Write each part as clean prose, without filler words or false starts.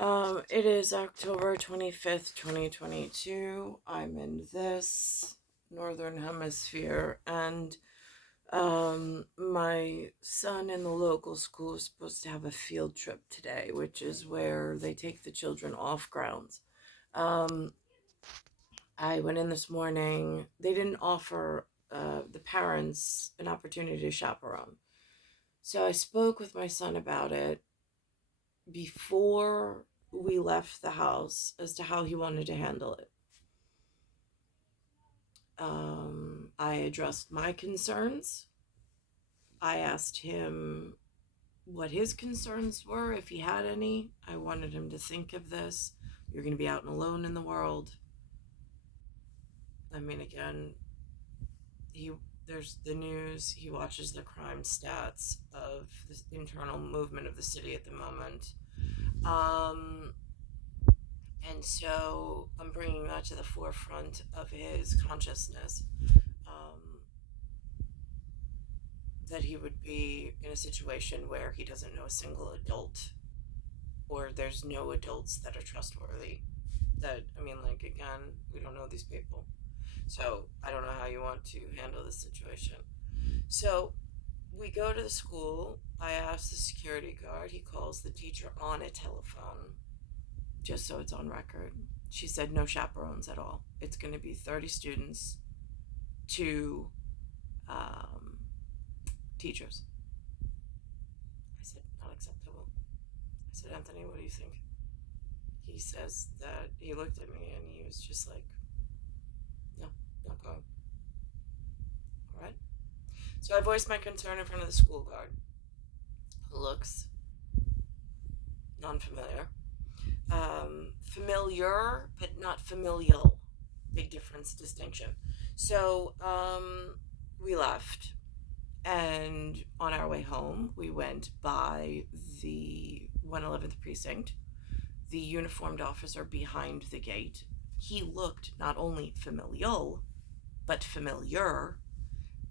It is October 25th, 2022. I'm in this northern hemisphere, and my son in the local school is supposed to have a field trip today, which is where they take the children off grounds. Um, I went in this morning. They didn't offer the parents an opportunity to chaperone. So I spoke with my son about it before we left the house as to how he wanted to handle it. I addressed my concerns. I asked him what his concerns were, if he had any. I wanted him to think of this. You're going to be out and alone in the world. I mean, again, he there's the news. He watches the crime stats of the internal movement of the city at the moment. Um, And so I'm bringing that to the forefront of his consciousness, um, that he would be in a situation where he doesn't know a single adult, or there's no adults that are trustworthy. That, I mean, like, again, we don't know these people. So I don't know how you want to handle this situation. So we go to the school. I ask the security guard. He calls the teacher on a telephone, just so it's on record. She said no chaperones at all. It's going to be 30 students, two um, teachers. I said, not acceptable. I said, Anthony, what do you think? He says that he looked at me and he was just like, no, not going. All right. So I voiced my concern in front of the school guard, who looks non familiar. Familiar, but not familial. Big difference, distinction. So we left, and on our way home, we went by the 111th precinct. The uniformed officer behind the gate. He looked not only familial, but familiar,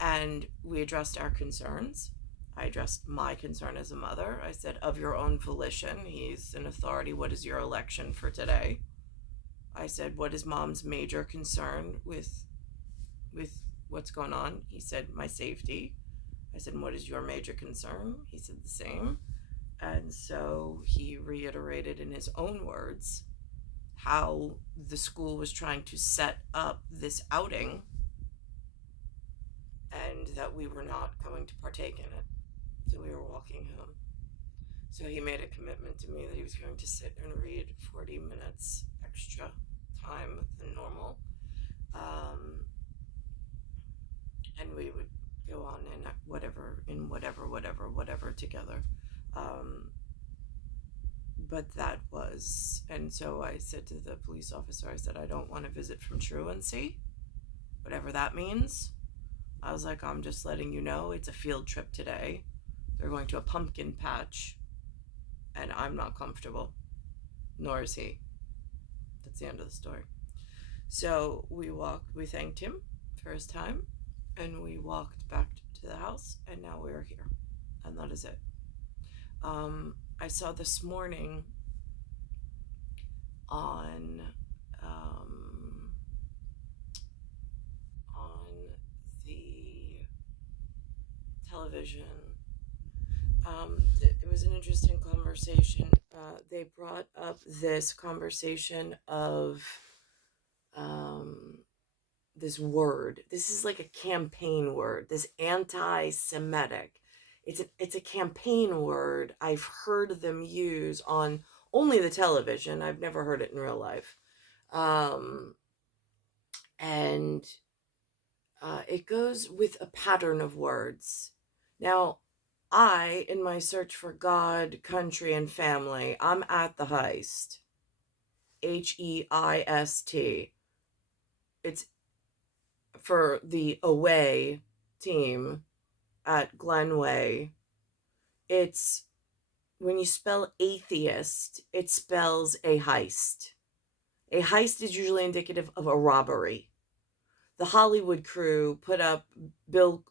and we addressed our concerns. I addressed my concern as a mother. I said, of your own volition, he's an authority. What is your election for today? I said, what is mom's major concern with what's going on? He said, my safety. I said, what is your major concern? He said the same. And so he reiterated in his own words how the school was trying to set up this outing and that we were not going to partake in it. So we were walking home. So he made a commitment to me that he was going to sit and read 40 minutes extra time than normal. And we would go on in whatever together. But that was, and so I said to the police officer, I said, I don't want to visit from truancy, whatever that means. I was like, I'm just letting you know it's a field trip today. They're going to a pumpkin patch, and I'm not comfortable, nor is he. That's the end of the story. So we thanked him for his time, and we walked back to the house, and now we're here. And that is it. I saw this morning on on the television. It was an interesting conversation. They brought up this conversation of this word. This is like a campaign word. This anti-Semitic. It's a campaign word. I've heard them use on only the television. I've never heard it in real life. And it goes with a pattern of words. Now, in my search for God, country, and family, I'm at the heist. HEIST. It's for the away team at Glenway. It's when you spell atheist, it spells a heist. A heist is usually indicative of a robbery. The Hollywood crew put up George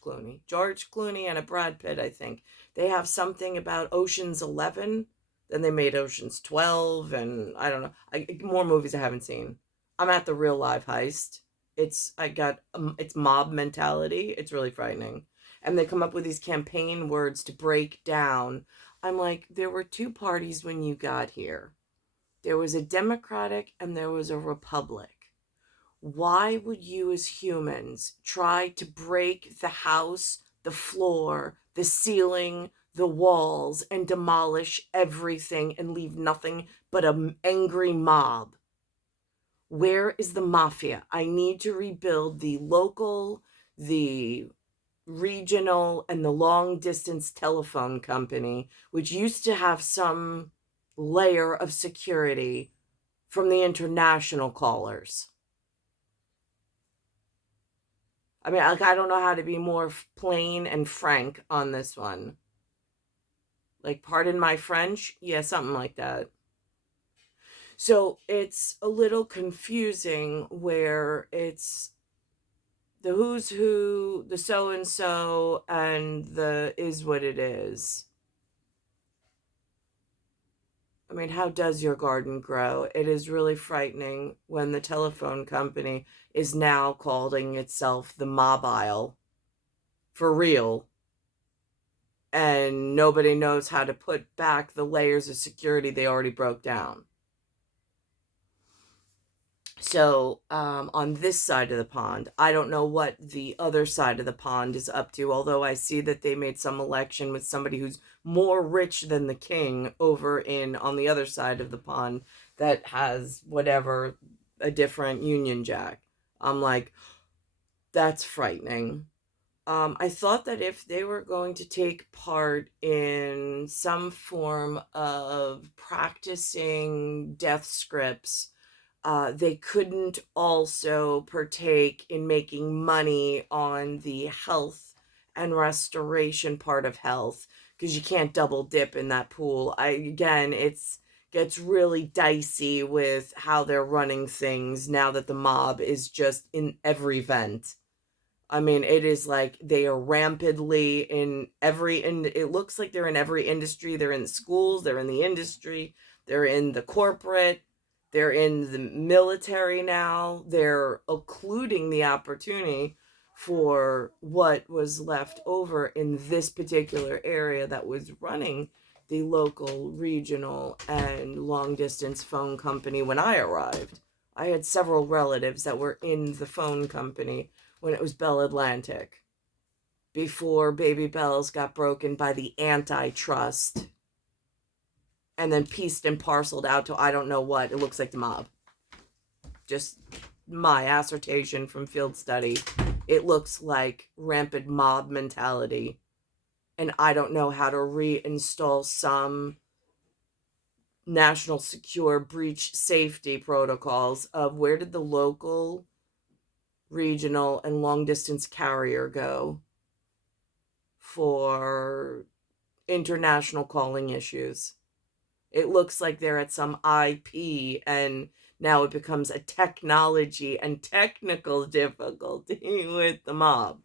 Clooney, and a Brad Pitt, I think. They have something about Ocean's 11 Then they made Ocean's 12, and I don't know, more movies I haven't seen. I'm at the real live heist. It's mob mentality. It's really frightening. And they come up with these campaign words to break down. I'm like, there were two parties when you got here. There was a Democratic and there was a Republic. Why would you as humans try to break the house, the floor, the ceiling, the walls, and demolish everything and leave nothing but an angry mob? Where is the mafia? I need to rebuild the local, the regional, and the long distance telephone company, which used to have some layer of security from the international callers. I mean, like, I don't know how to be more plain and frank on this one. Like, pardon my French? Yeah, something like that. So it's a little confusing where it's the who's who, the so and so, and the is what it is. I mean, how does your garden grow? It is really frightening when the telephone company is now calling itself the Mobile. For real. And nobody knows how to put back the layers of security they already broke down. So, on this side of the pond, I don't know what the other side of the pond is up to, although I see that they made some election with somebody who's more rich than the king over in on the other side of the pond that has whatever, a different Union Jack. I'm like, that's frightening. I thought that if they were going to take part in some form of practicing death scripts, they couldn't also partake in making money on the health and restoration part of health, because you can't double dip in that pool. It's gets really dicey with how they're running things now that the mob is just in every vent. I mean, it is like they are rampantly in it looks like they're in every industry. They're in the schools, they're in the industry, they're in the corporate, they're in the military now. They're occluding the opportunity for what was left over in this particular area that was running the local, regional, and long distance phone company when I arrived. I had several relatives that were in the phone company when it was Bell Atlantic, before Baby Bells got broken by the antitrust and then pieced and parceled out to I don't know what. It looks like the mob. Just my assertion from field study. It looks like rampant mob mentality. And I don't know how to reinstall some national secure breach safety protocols of where did the local, regional, and long distance carrier go for international calling issues. It looks like they're at some IP, and now it becomes a technology and technical difficulty with the mob,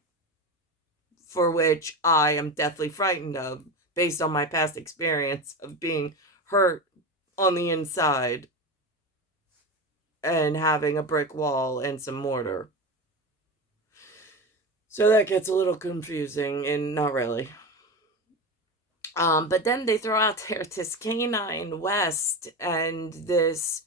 for which I am deathly frightened of based on my past experience of being hurt on the inside and having a brick wall and some mortar. So that gets a little confusing, and not really. But then they throw out there this canine West and this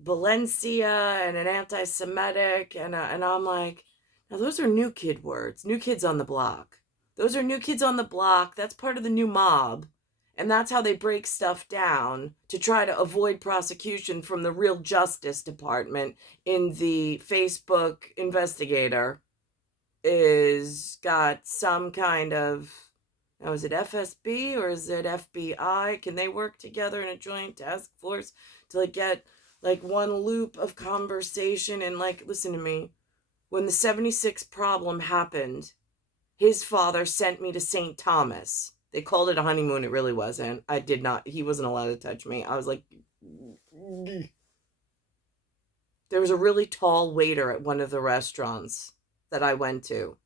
Valencia and an anti-Semitic, and I'm like, now those are new kid words, new kids on the block. Those are new kids on the block. That's part of the new mob, and that's how they break stuff down to try to avoid prosecution from the real Justice Department. In the Facebook investigator is got some kind of, now, is it FSB or is it FBI? Can they work together in a joint task force to like get like one loop of conversation? And like, listen to me, when the 76 problem happened, his father sent me to St. Thomas. They called it a honeymoon. It really wasn't. He wasn't allowed to touch me. I was like, there was a really tall waiter at one of the restaurants that I went to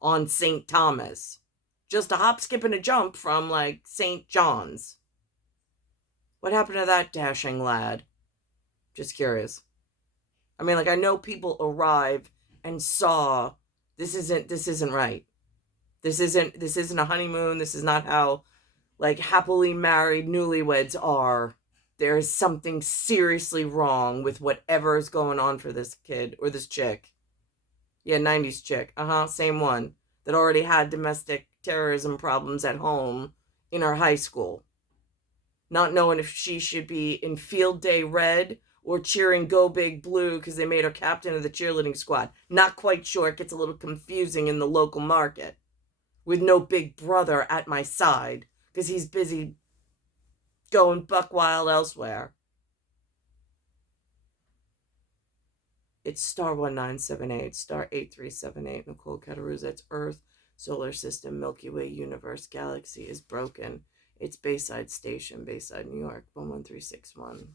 on St. Thomas. Just a hop, skip, and a jump from like St. John's. What happened to that dashing lad? Just curious. I mean, like, I know people arrive and saw this isn't right. This isn't a honeymoon. This is not how, like, happily married newlyweds are. There is something seriously wrong with whatever is going on for this kid or this chick. Yeah, 90s chick. Same one that already had domestic terrorism problems at home in her high school. Not knowing if she should be in field day red or cheering go big blue because they made her captain of the cheerleading squad. Not quite sure. It gets a little confusing in the local market with no big brother at my side because he's busy going buck wild elsewhere. It's star 1978, star 8378, Nicole, Cattaruzza. It's Earth, Solar System, Milky Way, Universe, Galaxy is broken. It's Bayside Station, Bayside, New York, 11361.